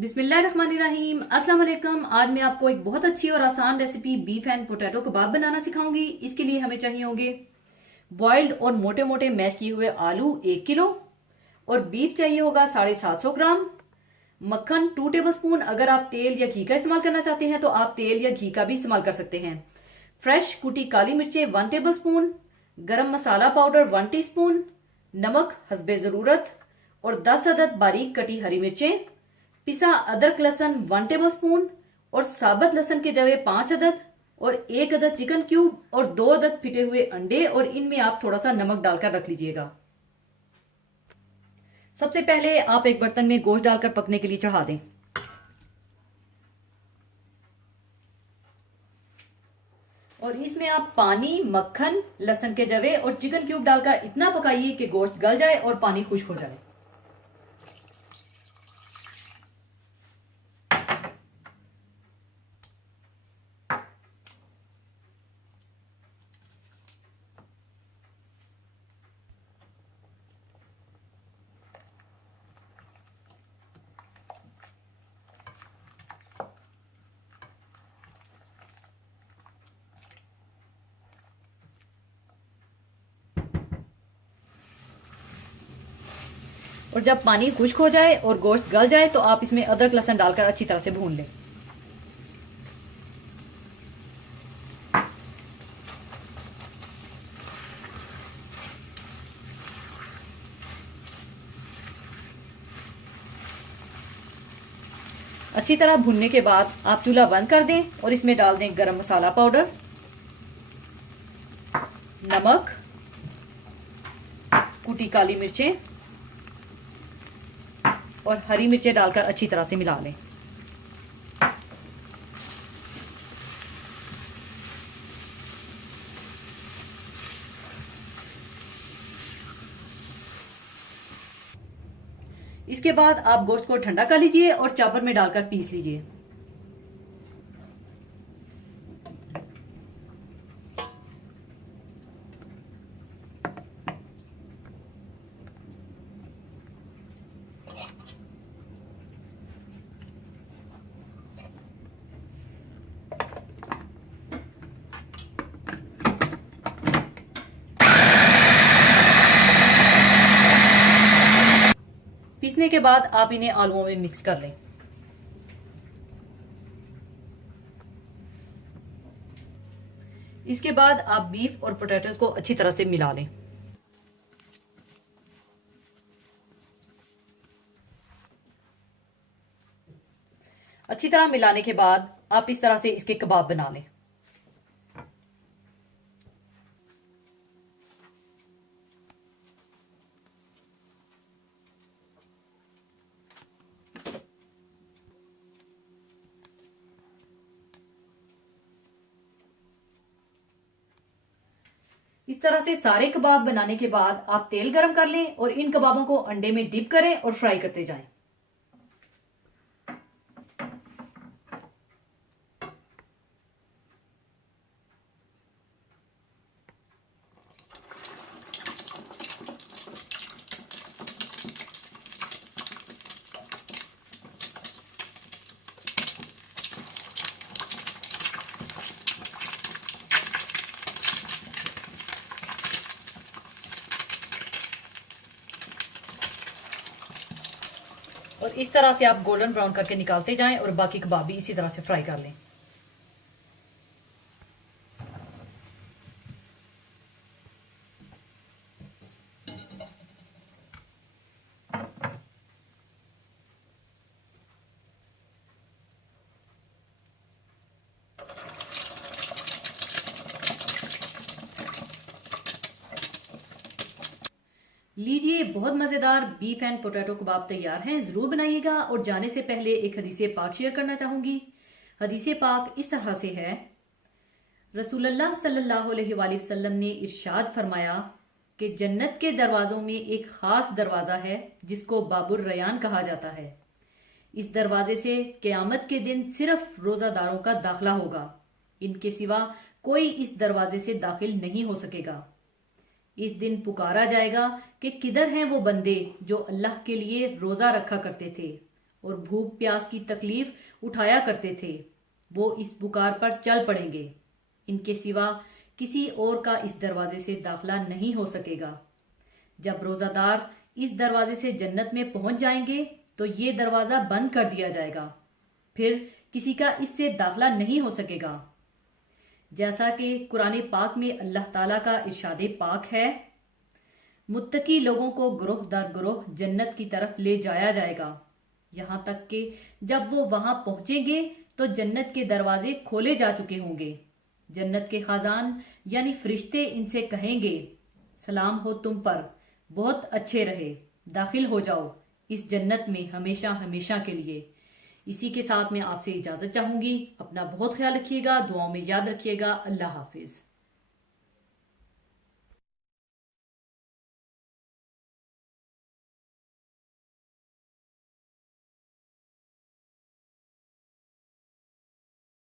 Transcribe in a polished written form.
बिस्मिल्लाहिर्रहमानिर्रहीम। अस्सलाम वालेकुम। आज मैं आपको एक बहुत अच्छी और आसान रेसिपी बीफ एंड पोटैटो कबाब बनाना सिखाऊंगी। इसके लिए हमें चाहिए होंगे बॉइल्ड और मोटे मोटे मैश किए हुए आलू 1 किलो और बीफ चाहिए होगा 750 ग्राम। मक्खन 2 टेबलस्पून। अगर आप तेल या घी का इस्तेमाल करना चाहते हैं तो आप तेल या घी का भी इस्तेमाल कर सकते हैं। फ्रेश कुटी काली मिर्चें 1 टेबलस्पून। गरम मसाला पाउडर 1 टीस्पून। नमक हस्बे जरूरत और 10 अदद बारीक कटी हरी मिर्चें। पिसा अदरक लहसुन 1 टेबलस्पून और साबुत लहसुन के जवे 5 अदद और 1 अदद चिकन क्यूब और 2 अदद फिटे हुए अंडे और इनमें आप थोड़ा सा नमक डालकर रख लीजिएगा। सबसे पहले आप एक बर्तन में गोश्त डालकर पकने के लिए चढ़ा दें। और इसमें आप पानी, मक्खन, लहसुन के जवे और चिकन क्यूब डालकर इतना पकाइए कि गोश्त गल जाए और पानी खुश्क हो जाए। और जब पानी खुश्क हो जाए और गोश्त गल जाए तो आप इसमें अदरक लहसुन डालकर अच्छी तरह से भून लें। अच्छी तरह भूनने के बाद आप चूल्हा बंद कर दें और इसमें डाल दें गरम मसाला पाउडर, नमक, कुटी काली मिर्चें और हरी मिर्चें डालकर अच्छी तरह से मिला लें। इसके बाद आप गोश्त को ठंडा कर लीजिए और चॉपर में डालकर पीस लीजिए। पीसने के बाद आप इन्हें आलूओं में मिक्स कर लें। इसके बाद आप बीफ और पोटैटोज को अच्छी तरह से मिला लें। अच्छी तरह मिलाने के बाद आप इस तरह से इसके कबाब बना लें। इस तरह से सारे कबाब बनाने के बाद आप तेल गरम कर लें और इन कबाबों को अंडे में डिप करें और फ्राई करते जाएं। और इस तरह से आप गोल्डन ब्राउन करके निकालते जाएं और बाकी कबाब भी इसी तरह से फ्राई कर लें। लीजिए, बहुत मजेदार बीफ एंड पोटैटो कबाब तैयार हैं। जरूर बनाइएगा। और जाने से पहले एक हदीसे पाक शेयर करना चाहूंगी। हदीसे पाक इस तरह से है, रसूलुल्लाह सल्लल्लाहु अलैहि वसल्लम ने इरशाद फरमाया कि जन्नत के दरवाजों में एक खास दरवाजा है जिसको बाबुर रयान कहा जाता है। इस दरवाजे से क़यामत के दिन सिर्फ रोजादारों का दाखिला होगा। इनके सिवा कोई इस दरवाजे से दाखिल नहीं हो सकेगा। इस दिन पुकारा जाएगा कि किधर हैं वो बंदे जो अल्लाह के लिए रोजा रखा करते थे और भूख प्यास की तकलीफ उठाया करते थे, वो इस पुकार पर चल पड़ेंगे। इनके सिवा किसी और का इस दरवाजे से दाखिला नहीं हो सकेगा। जब रोजादार इस दरवाजे से जन्नत में पहुंच जाएंगे तो ये दरवाजा बंद कर दिया जाएगा, फिर किसी का इससे दाखिला नहीं हो सकेगा। जैसा कि कुरान पाक में अल्लाह ताला का इरशाद पाक है, मुत्तकी लोगों को ग्रोह दर ग्रोह जन्नत की तरफ ले जाया जाएगा, यहां तक कि जब वो वहां पहुंचेंगे तो जन्नत के दरवाजे खोले जा चुके होंगे। जन्नत के खाजान यानी फरिश्ते इनसे कहेंगे, सलाम हो तुम पर, बहुत अच्छे रहे, दाखिल हो जाओ इस जन्नत में हमेशा हमेशा के लिए। इसी के साथ मैं आपसे इजाजत चाहूंगी। अपना बहुत ख्याल रखिएगा, दुआओं में याद रखिएगा। अल्लाह हाफिज।